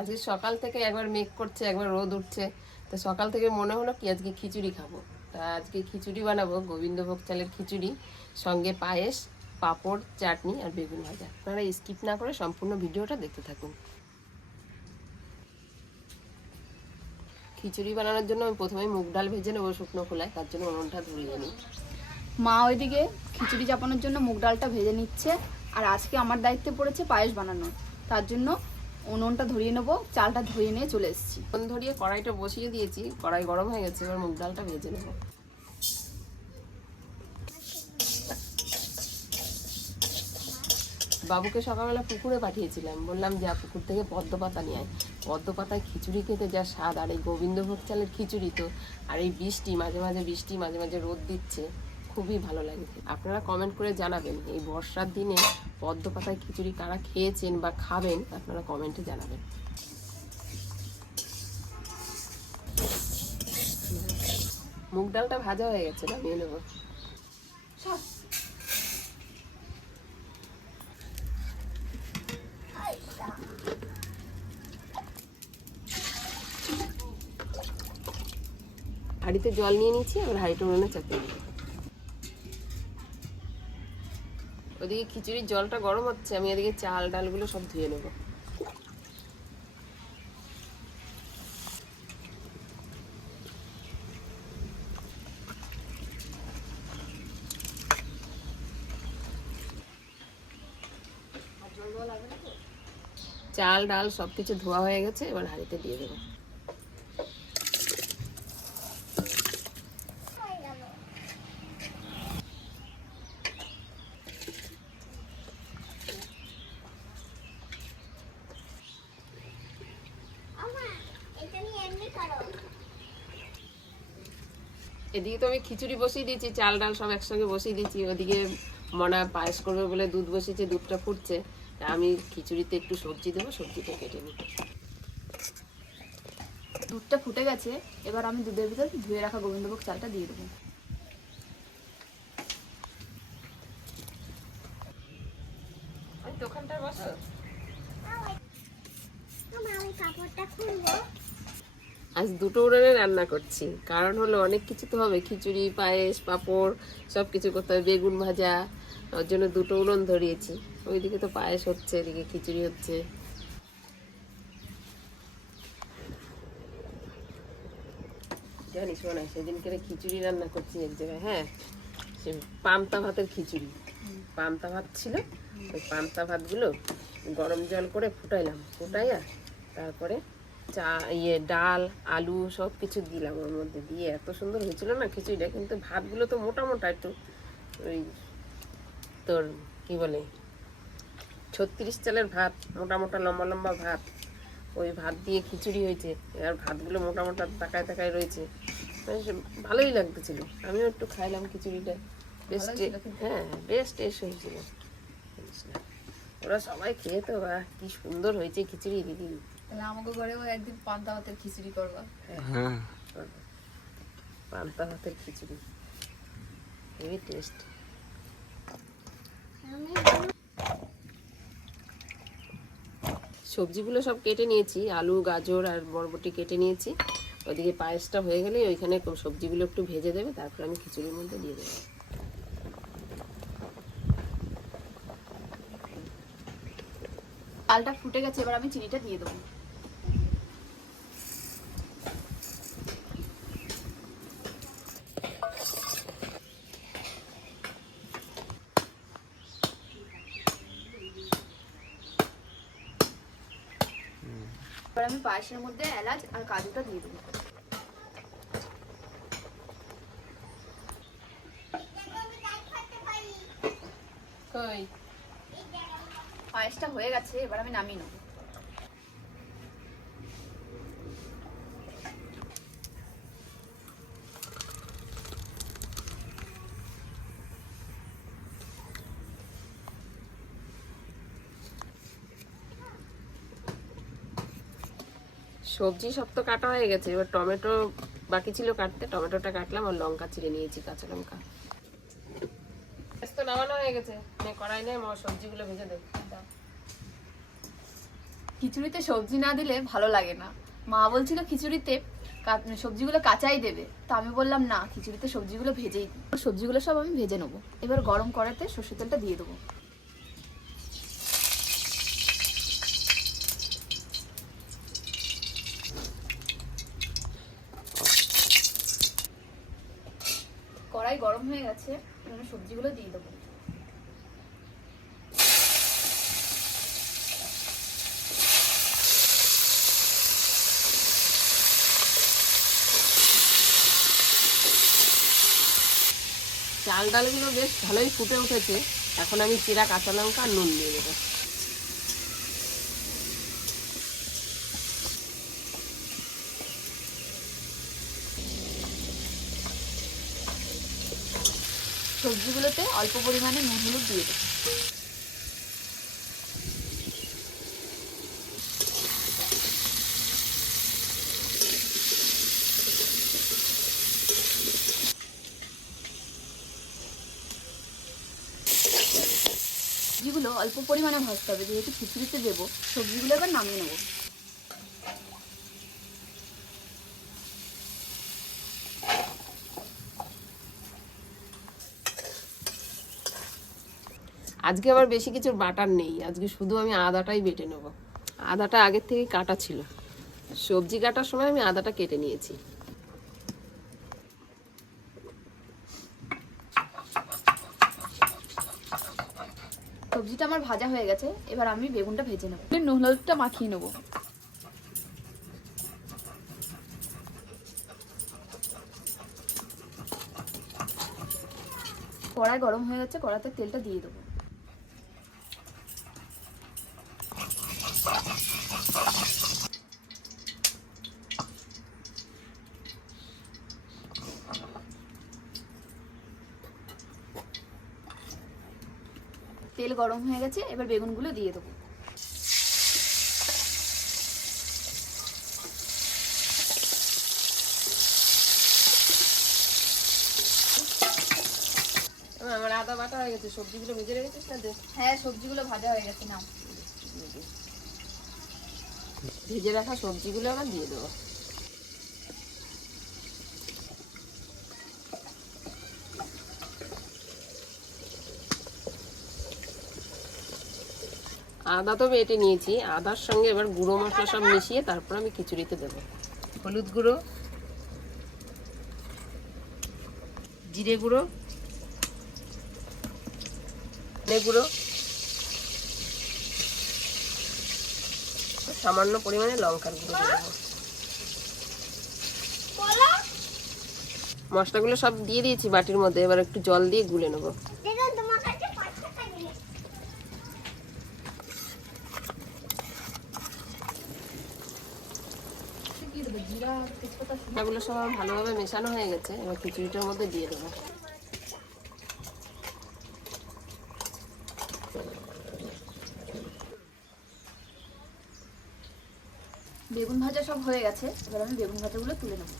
আজকে সকাল থেকে একবার মেঘ করছে একবার রোদ উঠছে, তো সকাল থেকে মনে হলো কি আজকে খিচুড়ি খাবো। তা আজকে খিচুড়ি বানাবো, গোবিন্দভোগ চালের খিচুড়ি, সঙ্গে পায়েস, পাঁপড়, চাটনি আর বেগুন ভাজা। আপনারা স্কিপ না করে সম্পূর্ণ ভিডিওটা দেখতে থাকুন। খিচুড়ি বানানোর জন্য আমি প্রথমে মুগ ডাল ভেজে নেবো শুকনো খোলায়, তার জন্য উনুনটা ধরিয়ে নিই। মা ওইদিকে খিচুড়ি চাপানোর জন্য মুগ ডালটা ভেজে নিচ্ছে, আর আজকে আমার দায়িত্বে পড়েছে পায়েস বানানোর। তার জন্য উনুনটা ধরিয়ে নেবো, চালটা ধরিয়ে নিয়ে চলে এসেছি। উনুন ধরিয়ে কড়াইটা বসিয়ে দিয়েছি, কড়াই গরম হয়ে গেছে, এবার মুগ ডালটা ভেজে নেবো। বাবুকে সকালবেলা পুকুরে পাঠিয়েছিলাম, বললাম যা পুকুর থেকে পদ্ম পাতা নিয়ে আয়। পদ্ম পাতায় খিচুড়ি খেতে যা স্বাদ, আর এই গোবিন্দভোগ চালের খিচুড়ি তো, আর এই বৃষ্টি, মাঝে মাঝে বৃষ্টি, মাঝে মাঝে রোদ দিচ্ছে, খুবই ভালো লাগে। আপনারা কমেন্ট করে জানাবেন এই বর্ষার দিনে পদ্ম পাতায় খিচুড়ি কারা খেয়েছেন বা খাবেন, আপনারা কমেন্টে জানাবেন। মুগ ডালটা ভাজা হয়ে গেছে, নামিয়ে নেবো। হাঁড়িতে জল নিয়ে নিচ্ছি, এবার হাঁড়িটা উনুনে চাপিয়ে দিই। ওদিকে খিচুড়ির জলটা গরম হচ্ছে, আমি এদিকে চাল ডালগুলো সব ধুয়ে নেবো। চাল ডাল সবকিছু ধোয়া হয়ে গেছে, এবার হাঁড়িতে দিয়ে দেবো। এদিকে তো আমি খিচুড়ি বসিয়ে দিয়েছি, চাল ডাল সব একসঙ্গে বসিয়ে দিয়েছি। ওদিকে মনা পায়েস করবে বলে দুধ বসিয়েছে, দুধটা ফুটছে। আমি খিচুড়িতে একটু সবজি দেবো, সবজিটা কেটে নিই। দুধটা ফুটে গেছে, এবার আমি দুধের ভিতর ধুয়ে রাখা গোবিন্দভোগ চালটা দিয়ে দেবো। দোকানটা বসো। আজ দুটো উনুনে রান্না করছি, কারণ হলো অনেক কিছু তো হবে, খিচুড়ি, পায়েস, পাঁপড় সব কিছু করতে হবে, বেগুন ভাজা, ওর জন্য দুটো উনুন ধরিয়েছি। ওইদিকে তো পায়েস হচ্ছে, এদিকে খিচুড়ি হচ্ছে। জানিস মনে হয় সেদিনকে খিচুড়ি রান্না করছি এক জায়গায়, হ্যাঁ, সে পান্তা ভাতের খিচুড়ি। পান্তা ভাত ছিল, ওই পান্তা ভাতগুলো গরম জল করে ফুটাইলাম, ফুটাইয়া তারপরে ডাল, আলু সব কিছু দিলাম ওর মধ্যে, দিয়ে এত সুন্দর হয়েছিল না খিচুড়িটা। কিন্তু ভাতগুলো তো মোটা মোটা একটু, ওই তোর কি বলে 36 চালের ভাত, মোটা মোটা লম্বা লম্বা ভাত, ওই ভাত দিয়ে খিচুড়ি হয়েছে। আর ভাতগুলো মোটা মোটা তাকায় তাকায় রয়েছে, ভালোই লাগতেছিল। আমিও একটু খাইলাম খিচুড়িটা, বেশ, হ্যাঁ বেশ টেস্ট হয়েছিল। ওরা সবাই খেয়ে তো কি সুন্দর হয়েছে খিচুড়ি দিদি। তাহলে আমাকে ঘরেও একদিন পান্তা ভাতের খিচুড়ি করবা। হ্যাঁ, পান্তা ভাতের খিচুড়ি হেভি টেস্ট। সবজিগুলো সব কেটে নিয়েছি, আলু, গাজর আর বরবটি কেটে নিয়েছি। ওইদিকে পায়েসটা হয়ে গেলে ওইখানে সবজিগুলো একটু ভেজে দেবে, তারপর আমি খিচুড়ির মধ্যে দিয়ে দেবো। চালটা ফুটে গেছে, এবার আমি চিনিটা দিয়ে দেবো। এবার আমি পায়েসের মধ্যে এলাচ আর কাজুটা দিয়ে দেবো। পায়েসটা হয়ে গেছে, এবার আমি নামিয়ে নেবো। সবজি সব তো কাটা হয়ে গেছে, এবার টমেটো বাকি ছিল কাটতে, টমেটোটা কাটলাম, আর লঙ্কা চিড়ে নিয়েছি, কাঁচা লঙ্কা। তো নামানো হয়ে গেছে, কড়াই নেই, সবজিগুলো ভেজে দেব। খিচুড়িতে সবজি না দিলে ভালো লাগে না। মা বলছিল খিচুড়িতে সবজিগুলো কাঁচাই দেবে, তো আমি বললাম না, খিচুড়িতে সবজিগুলো ভেজেই দিই। সবজিগুলো সব আমি ভেজে নেবো। এবার গরম কড়াইতে সর্ষের তেলটা দিয়ে দেবো। কড়াই গরম হয়ে গেছে, আমি সবজিগুলো দিয়ে দেবো। চাল ডালগুলো বেশ ভালোই ফুটে উঠেছে। এখন আমি চিরা কাঁচা লঙ্কা আর নুন দিয়ে দেবো। সবজিগুলোতে অল্প পরিমাণে নুন হলুদ দিয়ে দেবো। সবজিগুলো অল্প পরিমাণে ভাজতে হবে, যেহেতু খিচুড়িতে দেবো। সবজিগুলো এবার নামিয়ে নেবো। আজকে আবার বেশি কিছু বাটার নেই, আজকে শুধু আমি আদাটাই বেটে নেব। আদাটা আগের থেকে কাটা ছিল, সবজি কাটার সময় আমি আদাটা কেটে নিয়েছি। সবজিটা আমার ভাজা হয়ে গেছে, এবার আমি বেগুনটা ভেজে নেবো। নুন হলুদটা মাখিয়ে নেবো। কড়াই গরম হয়ে যাচ্ছে, কড়াতে তেলটা দিয়ে দেবো। তেল গরম হয়ে গেছে, এবার বেগুনগুলো দিয়ে দেবো। আমার আদা বাটা হয়ে গেছে, সবজিগুলো ভেজে রেখেছিস না? হ্যাঁ, সবজিগুলো ভাজা হয়ে গেছে। নাও, ভেজে রাখা সবজিগুলো আবার দিয়ে দেবো। আদা তো বেটে নিয়েছি, আদার সঙ্গে এবার গুঁড়ো মশলা সব মিশিয়ে তারপর আমি খিচুড়িতে দেবো। হলুদ গুঁড়ো, জিরে গুঁড়ো, ধনে গুঁড়ো, সামান্য পরিমাণে লঙ্কার গুঁড়ো দিয়ে দেবো। মশলাগুলো সব দিয়ে দিয়েছি বাটির মধ্যে, এবার একটু জল দিয়ে গুলে নেবো। মশলাগুলো সব ভালোভাবে মেশানো হয়ে গেছে, এবার খিচুড়িটার মধ্যে দিয়ে দেবো। বেগুন ভাজা সব হয়ে গেছে, এবার আমি বেগুন ভাজাগুলো তুলে নেবো।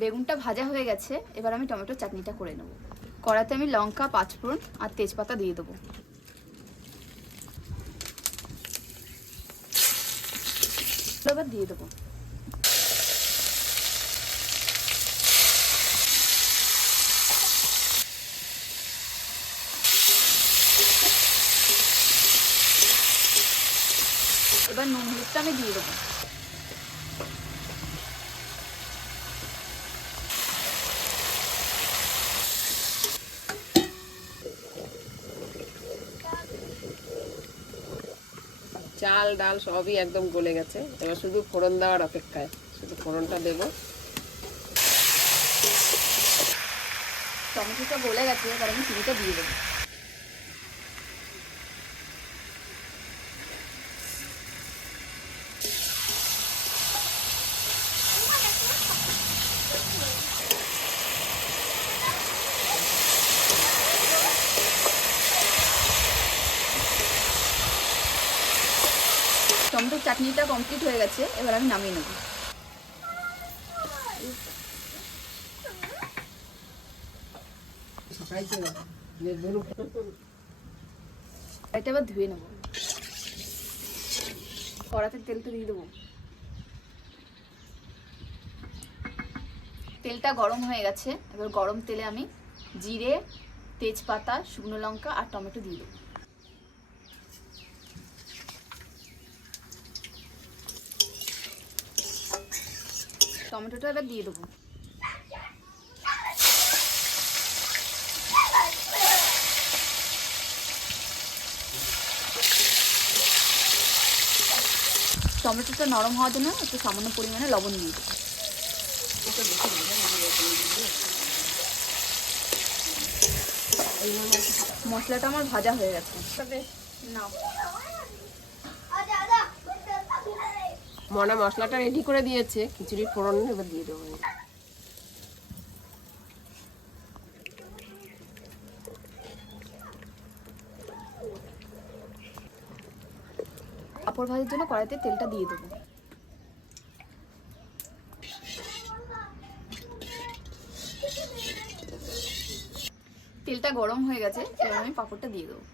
বেগুনটা ভাজা হয়ে গেছে, এবার আমি টমেটোর চাটনিটা করে নেব। কড়াতে আমি লঙ্কা, পাঁচফোড়ন আর তেজপাতা দিয়ে দেবো। এবার দিয়ে দেবো। এবার নুন হলুদটা আমি দিয়ে দেবো। চাল ডাল সবই একদম গলে গেছে, এবার শুধু ফোড়ন দেওয়ার অপেক্ষায়। শুধু ফোড়নটা দেবো। টমেটোটা গলে গেছে, এবার আমি চিনিটা দিয়ে দেবো। টমেটোর চাটনিটা কমপ্লিট হয়ে গেছে, এবার আমি নামিয়ে নেব। এটা এবার ধুয়ে নেবো। কড়াতে তেলটা দিয়ে দেবো। তেলটা গরম হয়ে গেছে, এবার গরম তেলে আমি জিরে, তেজপাতা, শুকনো লঙ্কা আর টমেটো দিয়ে দেবো। টমেটোটা এবার দিয়ে দেবো। টমেটোটা নরম হওয়ার জন্য একটু সামান্য পরিমাণে লবণ দিয়ে দেবো। মশলাটা আমার ভাজা হয়ে গেছে। না, মনা মশলাটা রেডি করে দিয়েছে, খিচুড়ি ফোড়ন এবার দিয়ে দেবো। পাঁপড় ভাজার জন্য কড়াইতে তেলটা দিয়ে দেবো। তেলটা গরম হয়ে গেছে, এবার আমি পাঁপড়টা দিয়ে দেবো।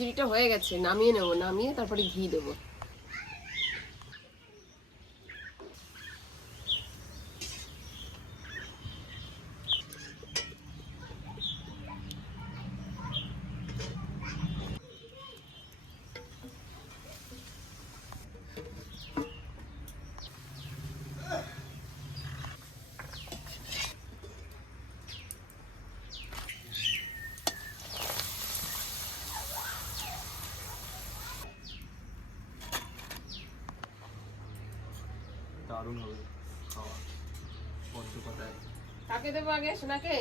খিচুড়িটা হয়ে গেছে, নামিয়ে নেবো। নামিয়ে তারপরে ঘি দেবো। দারুণ হবে খাওয়া। পদ্ম পাতায় কাকে দেবো আগে? সোনাকে?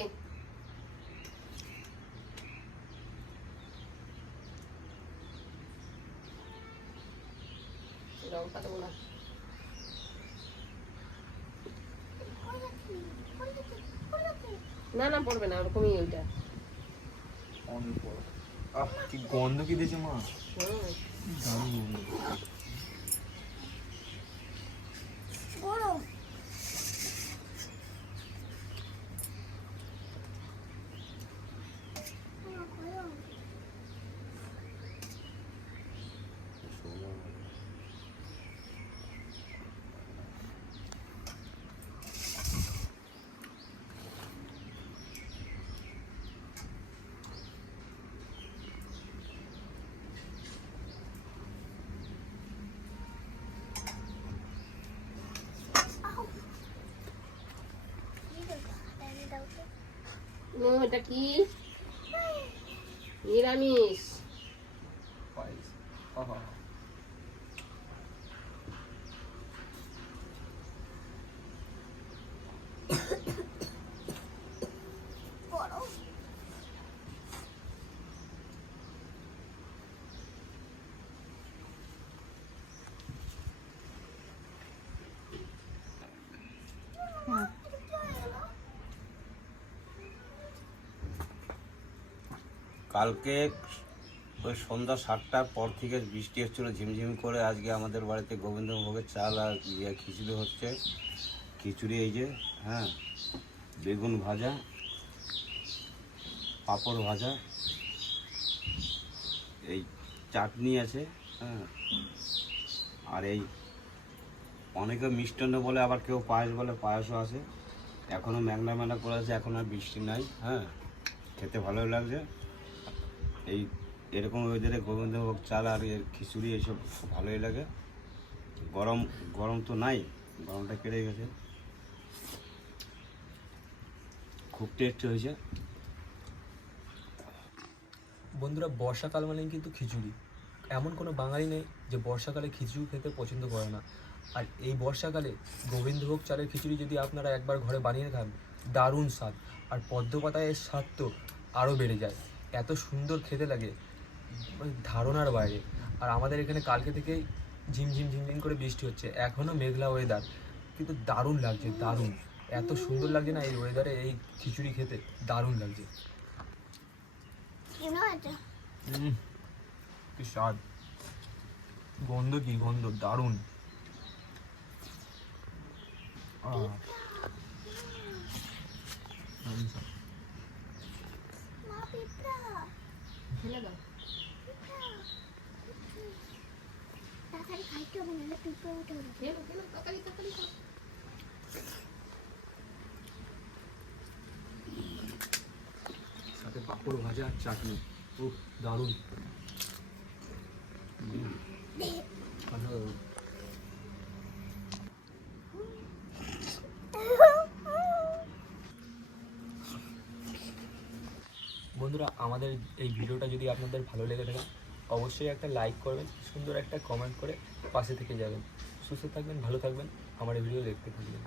লঙ্কা দেবো না। না না, পড়বে না, ওরকমই ওইটা। অনেক বড়। আহ, কি গন্ধ কি দিয়েছে মা! দারুণ গন্ধ। এটা কি? নিরামিষ। পায়েস। আহা। কালকে ওই সন্ধ্যা 7টার পর থেকে বৃষ্টি হচ্ছিলো ঝিমঝিম করে। আজকে আমাদের বাড়িতে গোবিন্দভোগের চাল আর খিচুড়ি হচ্ছে। খিচুড়ি এই যে, হ্যাঁ, বেগুন ভাজা, পাঁপড় ভাজা, এই চাটনি আছে, হ্যাঁ, আর এই অনেকে মিষ্টান্ন বলে, আবার কেউ পায়েস বলে, পায়েসও আছে। এখনও মেঘনা মেঘনা করে আছে, এখন আর বৃষ্টি নাই। হ্যাঁ, খেতে ভালোই লাগছে। এই এরকম ওয়েদারে গোবিন্দভোগ চাল আর এর খিচুড়ি এইসব ভালোই লাগে। গরম গরম তো নাই, গরমটা কেটে গেছে, খুব টেস্টি হয়েছে। বন্ধুরা, বর্ষাকাল মানে কিন্তু খিচুড়ি, এমন কোনো বাঙালি নেই যে বর্ষাকালে খিচুড়ি খেতে পছন্দ করে না। আর এই বর্ষাকালে গোবিন্দভোগ চালের খিচুড়ি যদি আপনারা একবার ঘরে বানিয়ে খান, দারুণ স্বাদ। আর পদ্ম পাতায়ের স্বাদ তো আরও বেড়ে যায়, এত সুন্দর খেতে লাগে, মানে ধারণার বাইরে। আর আমাদের এখানে কালকে থেকেই ঝিমঝিম ঝিমঝিম করে বৃষ্টি হচ্ছে, এখনও মেঘলা ওয়েদার, কিন্তু দারুণ লাগছে, দারুণ। এত সুন্দর লাগছে না এই ওয়েদারে এই খিচুড়ি খেতে, দারুণ লাগছে। কি স্বাদ, গন্ধ কি গন্ধ, দারুণ। ফেলে দাও। খেলো, খেলো, তাড়াতাড়ি, তাড়াতাড়ি খাও। সাথে পাঁপড় ভাজা আর চাটনি, উফ দারুণ। বন্ধুরা, আমাদের এই ভিডিওটা যদি আপনাদের ভালো লেগে থাকে অবশ্যই একটা লাইক করবেন, সুন্দর একটা কমেন্ট করে পাশে থেকে যাবেন। সুস্থ থাকবেন, ভালো থাকবেন, আমার এই ভিডিও দেখতে থাকবেন।